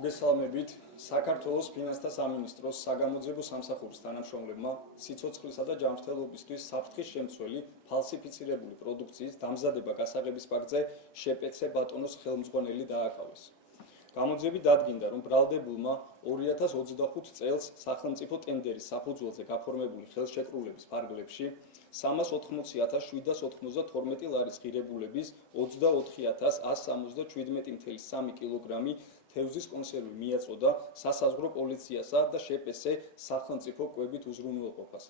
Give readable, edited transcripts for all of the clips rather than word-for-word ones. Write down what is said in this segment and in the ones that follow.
მოგესალმებით საქართველოს ფინანსთა სამინისტროს საგამოძიებო სამსახურის თანამშრომლებმა სიცოცხლისა და ჯანმრთელობისთვის საფრთხის შემცველი ფალსიფიცირებული პროდუქციის დამზადება გასაღების ფაქტზე შპც ბატონოს ხელმძღვანელი დააკავეს. გამოძიებით დადგინდა, რომ ბრალდებულმა 2025 წელს სახელმწიფო ტენდერის საფუძველზე გაფორმებული ხელშეკრულების ფარგლებში 380.792 ლარის ღირებულების 24.177.3 კილოგრამი თევზის კონსერვი მიაწოდა სასაზღვრო პოლიციასა და შპს სახელმწიფო კვებით უზრუნველყოფას.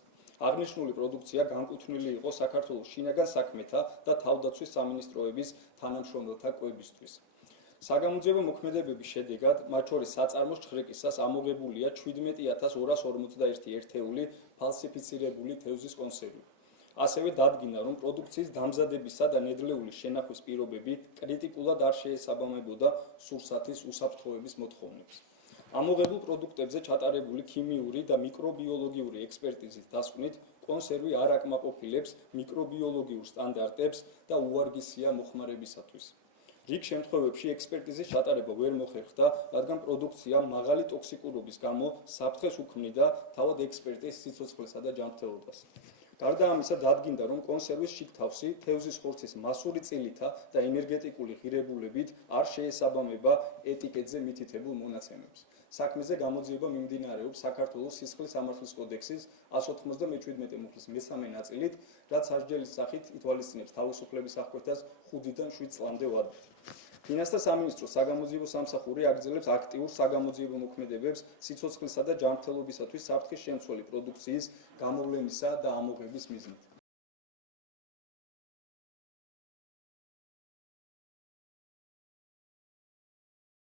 აღნიშნული პროდუქცია განკუთვნილი იყო საქართველოს შინაგან საქმეთა და თავდაცვის სამინისტროების თანამშრომელთა კვებისთვის. საგამოძიებო მოქმედებების შედეგად, მათ შორის საწარმოს ჩხრეკისას ამოღებულია 17.241 ერთეული ფალსიფიცირებული თევზის კონსერვი. ასევე დადგინდა, რომ პროდუქციის დამზადებისა და ნედლეული შენახვის პირობები კრიტიკულად არ შეესაბამებოდა სურსათის უსაფრთხოების მოთხოვნებს. ამოღებულ პროდუქტებზე ჩატარებული ქიმიური და მიკრობიოლოგიური ექსპერტიზის დასკვნით, კონსერვი არ აკმაყოფილებს მიკრობიოლოგიურ სტანდარტებს და უვარგისია მოხმარებისათვის. რიგ შემთხვევებში ექსპერტიზის ჩატარება ვერ მოხერხდა, რადგან პროდუქცია მაღალი ტოქსიკურობის გამო საფრთხეს უქმნიდა თავად ექსპერტის სიცოცხლესა და ჯანმრთელობას. გარდა ამისა, დადგინდა, რომ კონსერვის შიგთავსი თევზის ხორცის მასური წილითა და ენერგეტიკული ღირებულებით არ შეესაბამება ეტიკეტზე მითითებულ მონაცემებს. საქმეზე გამოძიება მიმდინარეობს საქართველოს სისხლის სამართლის კოდექსის 197 მუხლის მესამე ნაწილით, რაც სასჯელის სახით ითვალისწინებს თავისუფლების აღკვეთას 5-დან 7 წლამდე ვადით. ფინანსთა სამინისტროს საგამოძიებო სამსახური აგრძელებს აქტიურ საგამოძიებო მოქმედებებს სიცოცხლისა და ჯანმრთელობისათვის საფრთხის შემცველი პროდუქციის გამოვლენისა და ამოღების მიზნით.